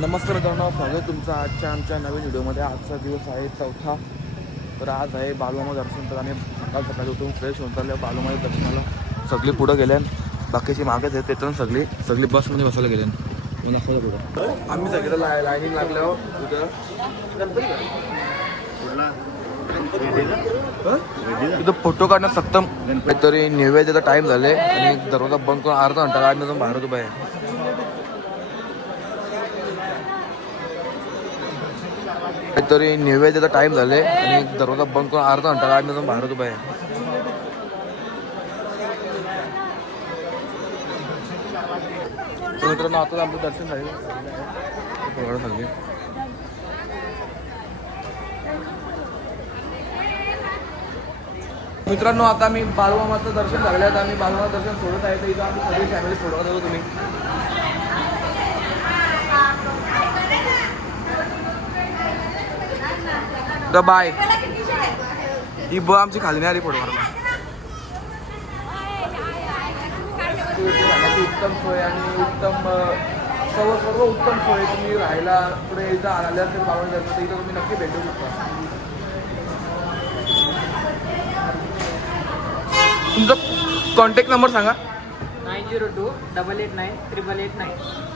नमस्कार मित्रांनो, स्वागत तुमचं आजच्या आमच्या नवीन व्हिडिओमध्ये. आजचा दिवस आहे 4था. तर आज आहे बालूमामा दर्शन. तर आम्ही सकाळी उठून फ्रेश होऊन चाललो बालूमामा दर्शनाला. सगळी पुढं गेल्यान, बाकीची मागेच आहेत. तिथून सगळी बसमध्ये बसायला गेल्यान. मग दाखवलं पुढं आम्ही सगळं लाईनिंग लागल्यावर तिथं फोटो काढणं सक्तम. तरी नैवेद्याचा टाईम झाले आणि दरवाजा बंद करून अर्धा घंटा गाडी जाऊन बाहेर उभा आहे. तरी नैवेद्याचा टाईम झाले आणि दरवाजा बंद करून अर्धा घंटा गाडी जाऊन बाहेर उभा आहे. मित्रांनो, आता आमचं दर्शन झाले. मित्रांनो, आता मी बालूमामाचं दर्शन झालं. आता आम्ही बालूमामाचं दर्शन सोडत आहे. तर इथं आम्ही सगळी फॅमिली सोडत होतो. तुम्ही तर बाय. ही ब आमची खाली नाही आली फोटो मारायला. उत्तम सोय आणि सर्व उत्तम सोय. तुम्ही राहायला पुढे इथं आले असेल बालूमामा दर्शन, तर इथं तुम्ही नक्की भेटू शकता. तुमचा कॉन्टॅक्ट नंबर सांगा. 9028898889.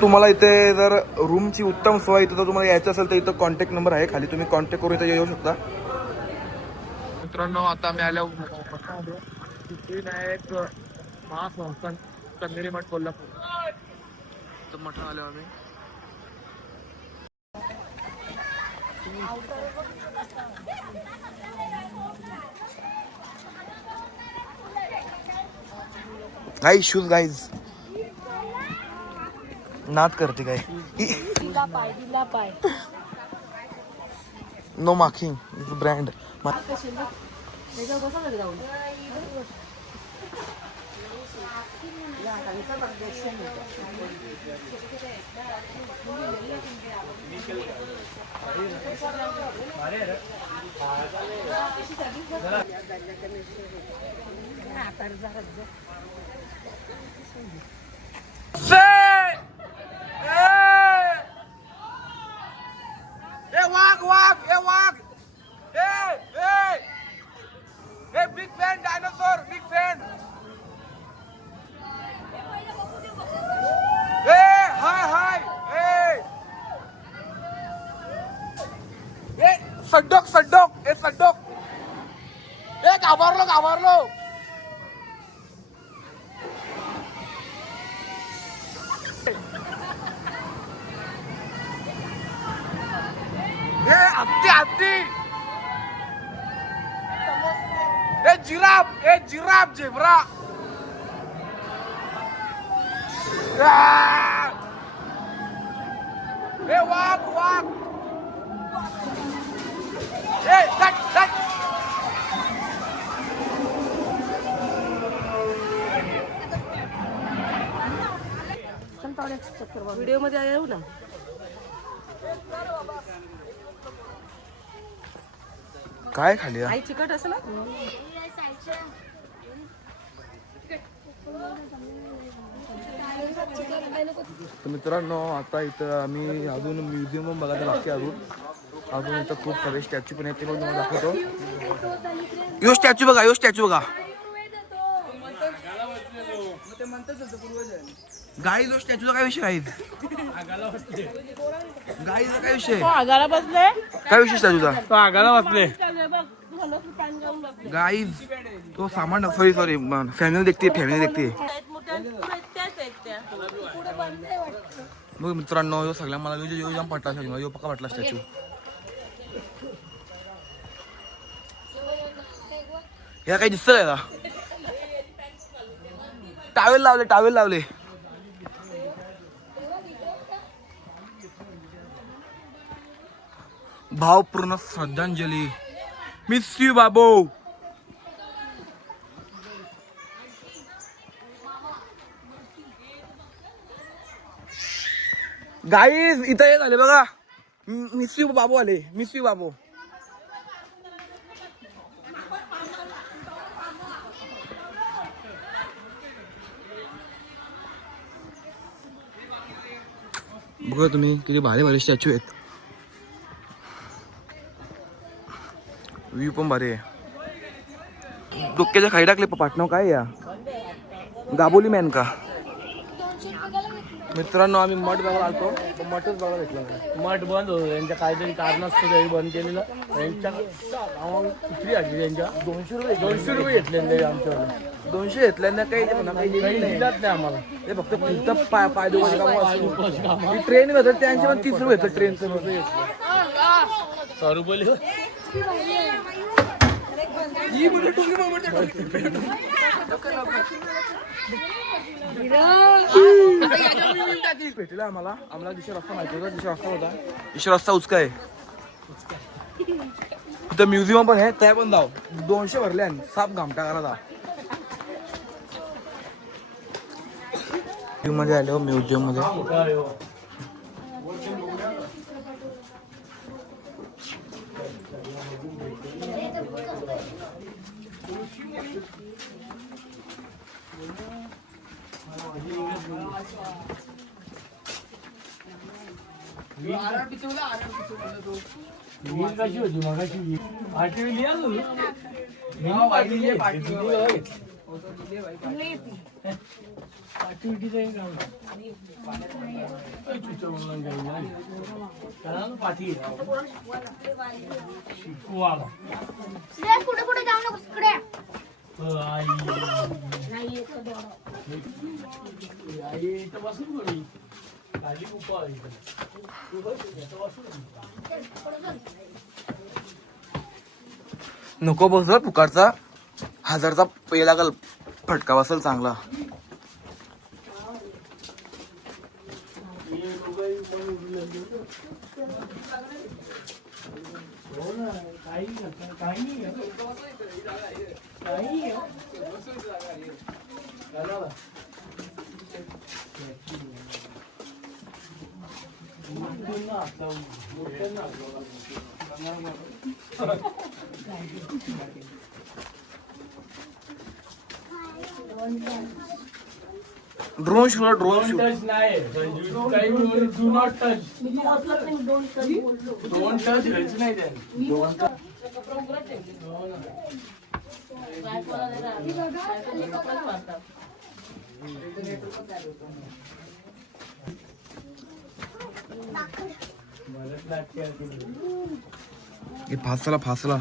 तुम्हाला इथे जर रूमची उत्तम सोय इथं जर तुम्हाला यायचं असेल तर इथं कॉन्टॅक्ट नंबर आहे खाली. तुम्ही कॉन्टॅक्ट करून इथं येऊ शकता. मित्रांनो, आता आम्ही आल्या एक महासंस्थान कन्हेरी मठ कोल्हापूर. तर मठात आलो आम्ही. गाइस शूज गाइस नाद करते काय. दिला पाय no marking is brand. Big fan dinosaur, big fan. हाय सड्डोक घाबरलो. हत्ती जिराफ झेब्रा. वाघ. व्हिडिओ मध्ये येऊ ना. काय खाली आई चिकट असं ना. तर मित्रांनो, आता इथं आम्ही अजून म्युझियम बघायला बाकी अजून इथं खूप सारे स्टॅच्यू पण आहेत. ते पण तुम्हाला दाखवतो. यो स्टॅच्यू बघा. गाईज जो स्टॅच्यूचा काय विषय आहे? गाईचा काय विषय? आगाला बसले. काय विषय स्टॅच्यूचा? तो आगाला बसले. गाईज तो सामान सॉरी फॅमिली देखते. मग मित्रांनो, यो सगळ्या मला यो पटला. यो पक्का पटला स्टॅच्यू. या काही दिसतंय का? टावेल लावले. भावपूर्ण श्रद्धांजली. Miss you Babu. गाईज इथं हे झाले बघा. मिस यू बाबू आले. मिस यू बाबू. बघा तुम्ही किती भारी भारी स्टॅच्यू आहेत. व्ह्यू पण भारी आहे. डोक्याच्या खाली टाकले पाटणाव काय या दाबोली मॅन का. मित्रांनो आम्ही मठ बघायला आलतो पण मठच बघायला भेटला नाही. मठ बंद होतं त्यांच्या काहीतरी कारणास्तव तरी बंद केलेलं. त्यांच्या किती आली त्यांच्या 200 रुपये घेतले आमच्याकडे. 200 घेतल्यानं काही काही दिलाच नाही आम्हाला. ते फक्त फिरतं पाय दुखत ट्रेन होतं त्यांचे पण 30 रुपये येतं ट्रेनचं. 100 रुपये भेटला आम्हाला दिशा रस्ता माहिती होता. दिशा रस्ता उचका आहे. तिथं म्युझियम पण आहे त्या पण जाऊ. 200 भरले आणि साप घामटा करा. मध्ये आले हो म्युझियम मध्ये. कशी होती मगाशी 8वी पुढे पुढे जाऊ नको तिकडे. नको बस फुकारचा 1000चा पे लागल. फटका बसल चांगला. ड्रोन शूट टच नाही. Do not touch. Don't touch घ्यायचं नाही त्यांनी. फासला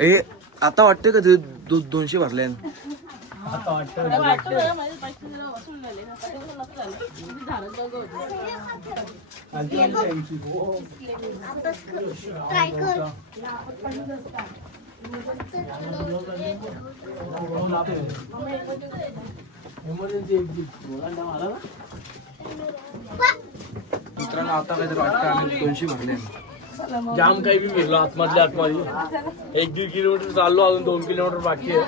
ए आता वाटते का ते 200 भरले. आता वाटतं ट्राय कर. मित्रांनो आता काहीतरी वाटतं आम्ही 200 भरले. जाम काही बी फिरलो आतमधल्या आतमध्ये. 1-1.5 किलोमीटर चाललो. अजून 2 किलोमीटर बाकी आहे.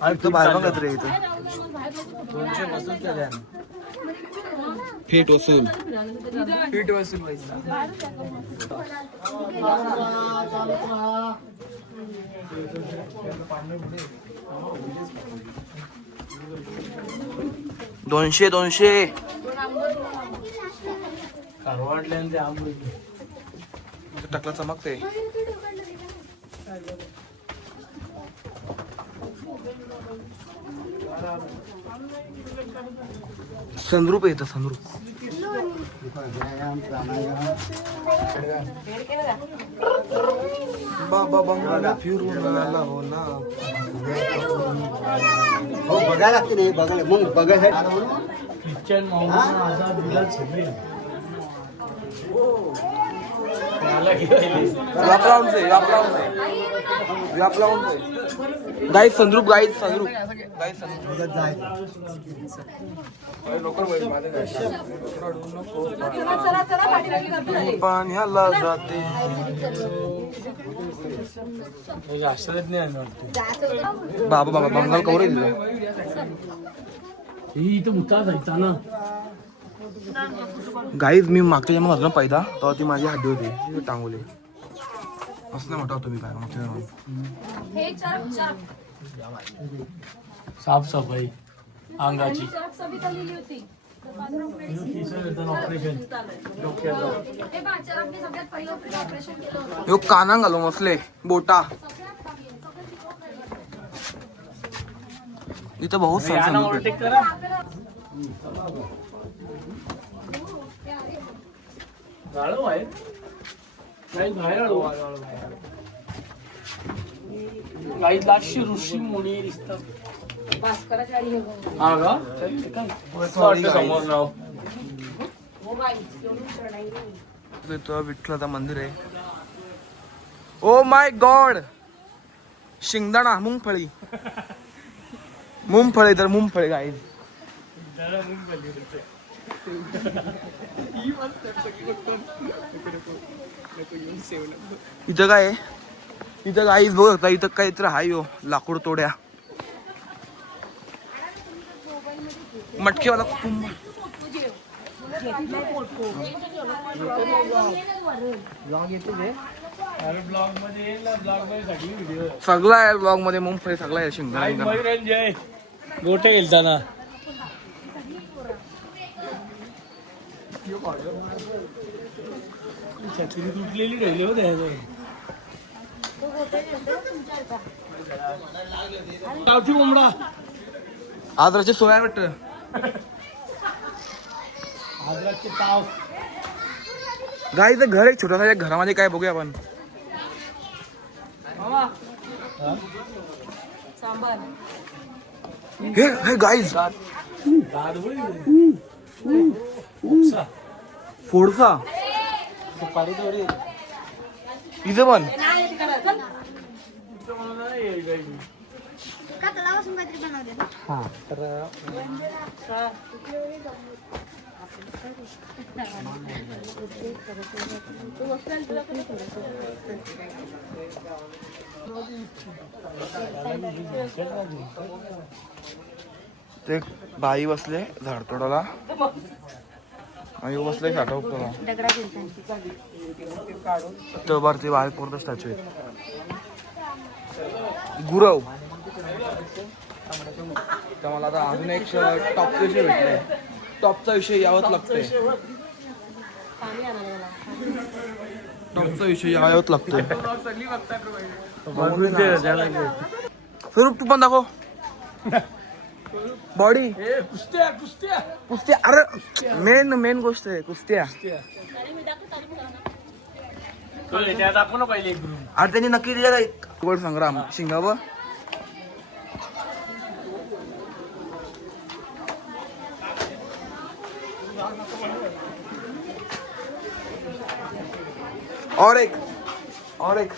आणि तो बाहेर बघत रे इथं 200 वसूल केल्या. फेट वसूल. पैसा 200 कारवाडल्यान ते आंबे टकला चमकते. संद्रूप येतं संद्रूप. बाबा बंगाला फिरून आला हो ना. हो बघायला लागते नाही बघायला मग बघायसाठी किचन माऊंट आजाद दिला सगळे गाईड संद्रूप पाण्याला जाते. शास्त्रज्ञ आहे वाटतं. बाबा बंगाल कवर दिला. ही इथं मुता जायचा ना. गाईज मी मागच्या जन्मात ना पैदा तेव्हा ती माझी हड्डी होती टांगोली. असं नाही म्हटलं तुम्ही काय मागच्या जन्मात. साफसफाई अंगाची ऑपरेशन यो काना घालू मसले बोटा इथं बहुत सारं ओव्हरटेक करा गाळो आहे काही बाहेर आलो काही लाशी ऋषी मुनी दिसतात हा का समोर राव इथं विठ्ठलाचं मंदिर आहे. ओ माय गॉड शिंगदाणा मुंगफळी मुंगफळी तर मुंगफळी गाई इथं काय आहे? इथं गाईच बघ होता इथं काहीतरी हाय हो लाकूड तोड्या मटकेवाला कुटुंब अरे ब्लॉग मध्ये येईल ना ब्लॉग मध्ये सगळी व्हिडिओ सगळा आहे ब्लॉग मध्ये मुंगफळी सगळा आहे शिंगदाणा जय गोटे गेलताना छत्री तुटलेली ठेवली होते गावठी कोंबडा आदराचे सोया भेट आदराचे ताव गाईचं घर एक छोटासा एक घरामध्ये काय बघूया आपण हे हे गाईज फोडसा सुपारी थोडी इथं पण का तलावापासून काहीतरी बनवते ना? हा तर ते बाई बसले झाडतोडाला आणि बसले साठा उपटोला तर वरती बाहेर कोणतं स्टॅच्यू आहे गुरव तर मला आता अजून एक टॉपचा विषय भेटलाय टॉपचा विषय यावंच लागतंय टॉपचा विषय यावंच लागतोय स्वरूप तू पण दाखव बॉडी कुस्त्या कुस्त्या कुस्त्या अरे मेन गोष्ट आहे कुस्त्या दाखव ना पहिले एक ग्रुप अरे त्यांनी नक्की दिलेला एक गोड संग्राम शिंगाव और एक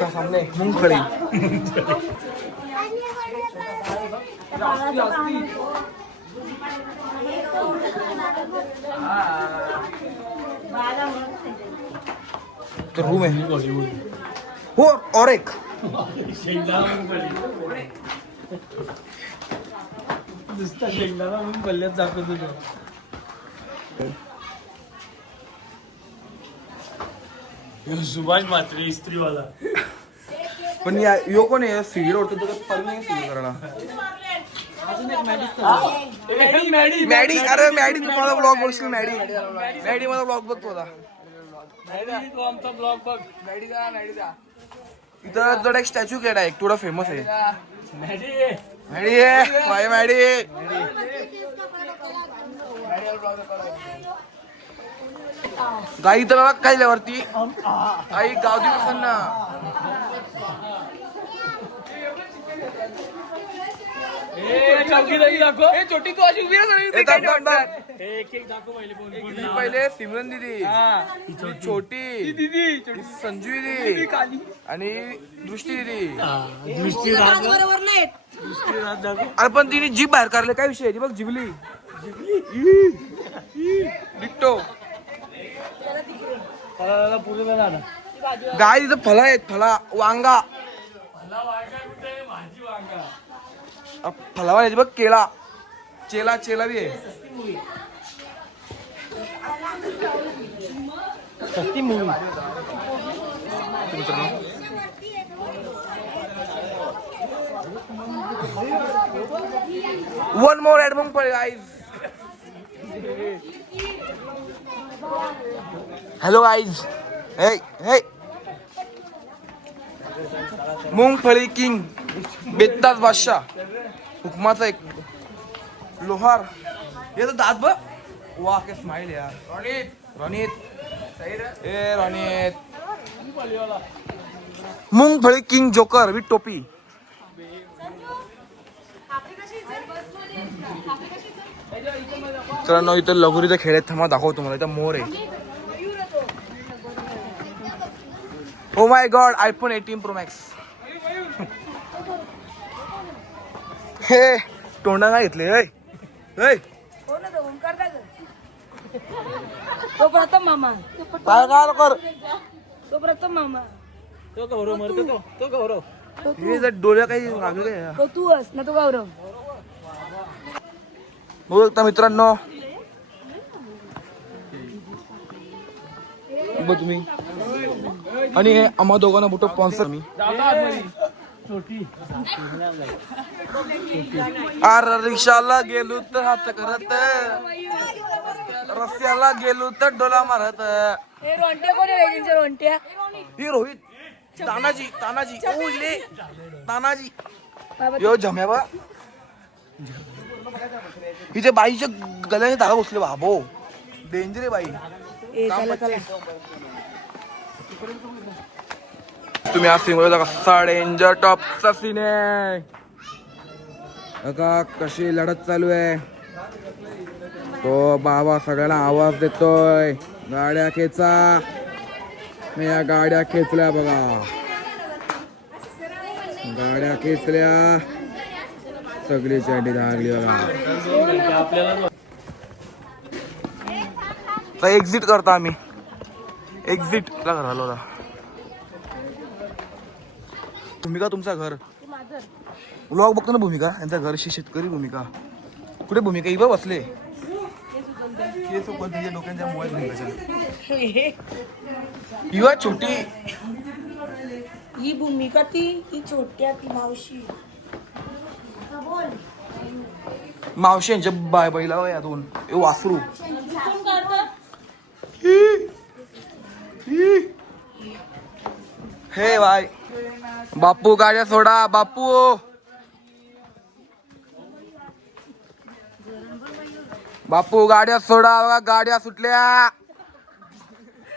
सामने मूंगफली तो रूम है हो और एक नुसता शेंगदाणा म्हणून पल्ल्यात दाखवत होतो सुभाष म्हात्रे इस्त्रीवाला पण या यो कोण आहे सिगरेट ओढतो तो पण नाही सिगरेट करायला मॅडी अरे मॅडी तू मला ब्लॉग बोलशील मॅडी मला ब्लॉग बघतो आता आमचा ब्लॉग बघ इथं जर एक स्टॅच्यू केला एक थोडा फेमस आहे मॅडी मॅडी बाय मॅडी गाई तर बघा काय वरती आई गावठी प्रसन्न चौकी दाखव छोटी तू अशी उभी एक दाखव पहिले पहिले सिमरन दिदी छोटी दीदी संजू दिदी आणि दृष्टी दिदी बरोबर नाही अरे पण तिने जीभ बाहेर काढले काय विषय ती बघ जिबली डिक्टो पुढे झाला गाय तिथं फळं आहेत फळा वांगा फळावाल्याची बघ केळा चेला बी आहे सस्ती मूवी वन मोर ऍड मुंगफळी गाईज. Hello guys. हे हे मुंगफळी किंग, बेताज बादशाह, हुकमाचा एक लोहार. ये तो दात बघ. वाह क्या स्माइल यार. रोनित ए रोनित. मुंगफळी किंग जोकर विथ टोपी. मित्रांनो इथं लगोरीचा खेळ आहेत. थांबा दाखवतो तुम्हाला. इथं मोर आहे. Oh my God, iPhone 18 pro max. हे तोंडा काय घेतले. तो प्रथम मामा. काय काय कर. तो प्रथम मामा. तो गौरव मरतो तो गौरव. हे जर डोळ्या काही लागले काय. तो तू अस ना तो गौरव. बघू शकता मित्रांनो. बघ तुम्ही. आणि हे आम्हा दोघांना मोठं स्पॉन्सर मी. अरे रिक्षाला गेलो तर हात करत, रस्त्याला गेलो तर डोला मारत. हे रोंट्या कोणी वेगळींच्या रोंट्या. ही रोहित. तानाजी ओले तानाजी. यो झम्या बा. हिच्या बाईच्या गल्याने धागा बसले बाबो. डेंजर आहे बाई. तुम्ही आज सीन बघा कसा डेंजर टॉपचा सीन आहे. बघा कशी लढत चालू आहे. तो बाबा सगळ्यांना आवाज देतोय गाड्या खेचा. मी या गाड्या खेचल्या बघा. गाड्या खेचल्या. सगळी चंडी लागली बघा. एक्झिट करतो आम्ही. एक्झिट ला घर आलो होता. भूमिका तुमचा घर व्लॉग बघतो ना. भूमिका यांचा घर शेतकरी भूमिका. कुठे भूमिका इबा बसले. डोक्यांच्या मुळे भूमिकाच्या इवा छोटी. ही भूमिका ही छोट्या ती मावशी. मावशी यांच्या बैला या दोन वासरू. हे बाय बापू गाड्या सोडा. बापू गाड्या सोडा. बघा गाड्या सुटल्या.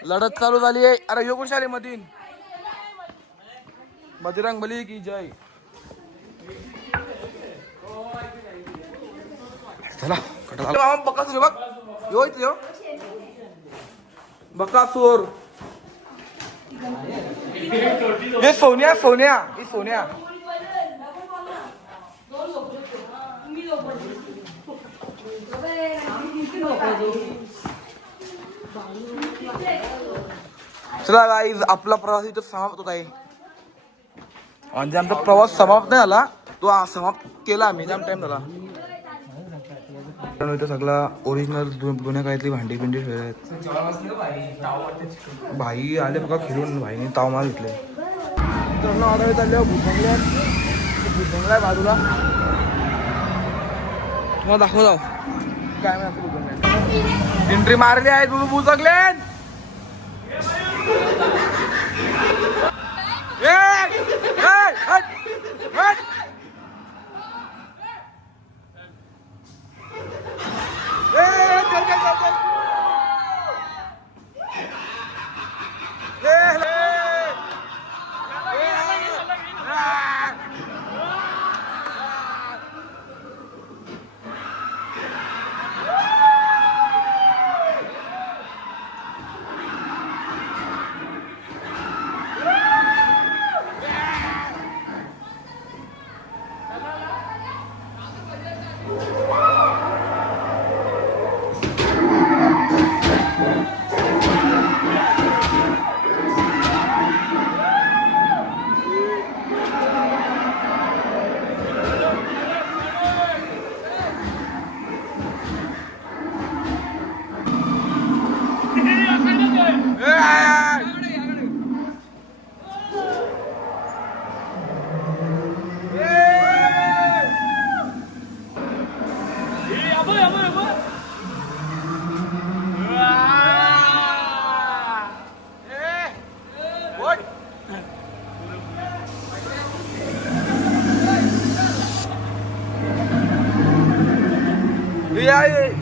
लढत चालू झाली आहे. अरे यो कोण शाले मधीन. बजरंग बली की जय. चला बकासूर बघ. यो इथे बकासूर. हे सोन्या ही सोन्या. चला गाईज आपला प्रवास इथं समाप्त होत आहे. म्हणजे आमचा प्रवास समाप्त नाही झाला. तो समाप्त केला आम्ही. जाम टाइम झाला. इथं सगळा ओरिजिनल जुन्या काळातली भांडी पिंडी ठेवले. भाई आले बघा फिरून. भाईने ताव मार घेतले. आढळ चालले भूतबंगला आहे बाजूला. तुम्हाला दाखव जाऊ काय म्हणतो भूतबंगला. एंट्री मारली आहे भूतबंगले.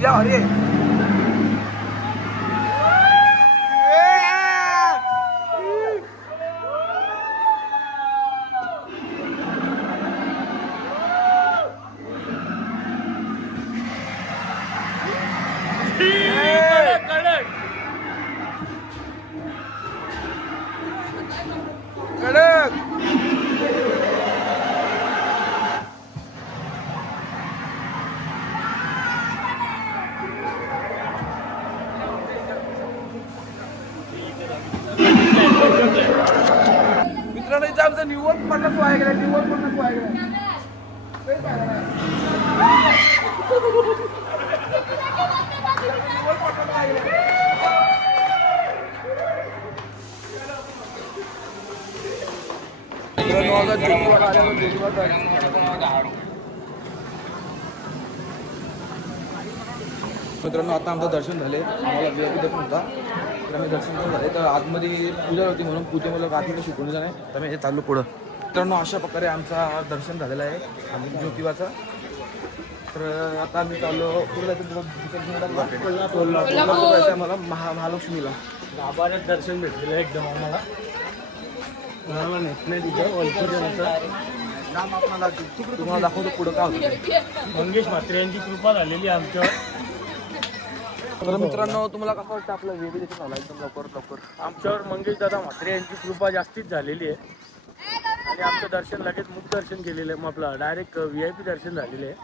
या अरे कडक मित्रांनो इथं आमचं निवड 50 वाया गेला निवड 50 वाया गेला मित्रांनो आता ज्योतिबाला आल्यावर मित्रांनो आता आमचं दर्शन झाले आम्हाला VIP दर्शन होता तर आम्ही दर्शन करून झाले तर आतमध्ये पूजा होती म्हणून पूजेमुळे आतमध्ये शिकवून नाही तर आम्ही हे चाललो पुढं मित्रांनो अशा प्रकारे आमचा दर्शन झालेलं आहे आणि ज्योतिबाचा तर आता आम्ही चाललो पुढे जायचं आम्हाला महालक्ष्मीला गाभाऱ्यात दर्शन भेटलेलं एकदम आम्हाला नेत नाही तिथं ओळखीचं तुम्हाला दाखवतो पुढं काय होतं मंगेश म्हात्रे यांची कृपा झालेली आमच्यावर. तर मित्रांनो तुम्हाला कसं वाटतं आपलं वेगळी देखील झाला एकदम लवकर आमच्यावर मंगेश दादा म्हात्रे यांची कृपा जास्तीच झालेली आहे आणि आमचं दर्शन लगेच मुख दर्शन केलेलं आहे. मग आपलं डायरेक्ट VIP दर्शन झालेलं आहे.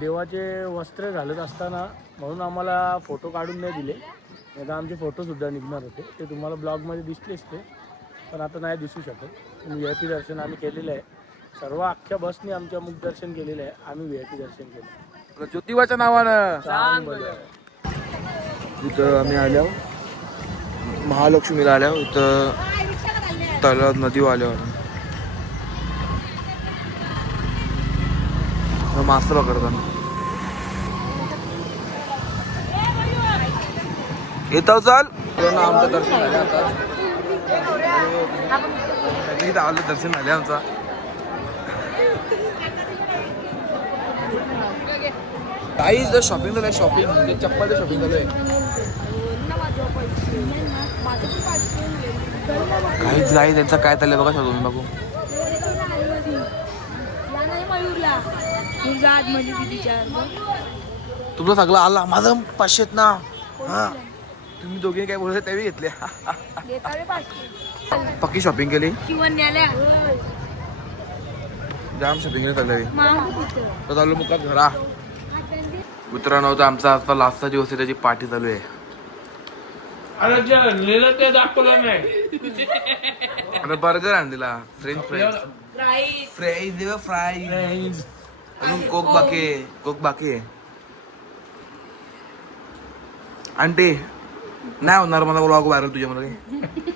देवाचे वस्त्र घालत असताना म्हणून आम्हाला फोटो काढून नाही दिले नाही तर आमचे फोटोसुद्धा निघणार होते ते तुम्हाला ब्लॉगमध्ये दिसलेच ते पण आता नाही दिसू शकत. VIP दर्शन आम्ही केलेलं आहे. सर्व अख्ख्या बसने आमच्या मुख दर्शन केलेलं आहे. आम्ही VIP दर्शन केलं ज्योतिबाच्या नावानं सांग बरं. इथं आम्ही आल्यावर महालक्ष्मीला आल्यावर इथं तलाव नदीवर आल्यावर मास्तर पकडताना येतो चाल आमचं दर्शन झालं आता इथं आलं दर्शन झाले आमचा काही जर शॉपिंग झालं शॉपिंग म्हणजे चप्पलचं शॉपिंग झालंय काहीच नाही त्यांचं काय चाललंय बघा शोधून बघू तुमचं सगळं आला माझं 500 ना हा तुम्ही दोघे काय बोलत त्यावेळी घेतले पक्की शॉपिंग केली जाम शॉपिंग केली चालू चालू मुका घरा मित्रांनो होता आमचा आता लास्टचा दिवस आहे त्याची पार्टी चालू आहे ते दाखवलं नाही आता बर्गर आणला फ्रेंच फ्राईज फ्राईज अजून कोक बाकी आहे आंटी नाही होणार मला ब्लॉग व्हायरल तुझ्यामध्ये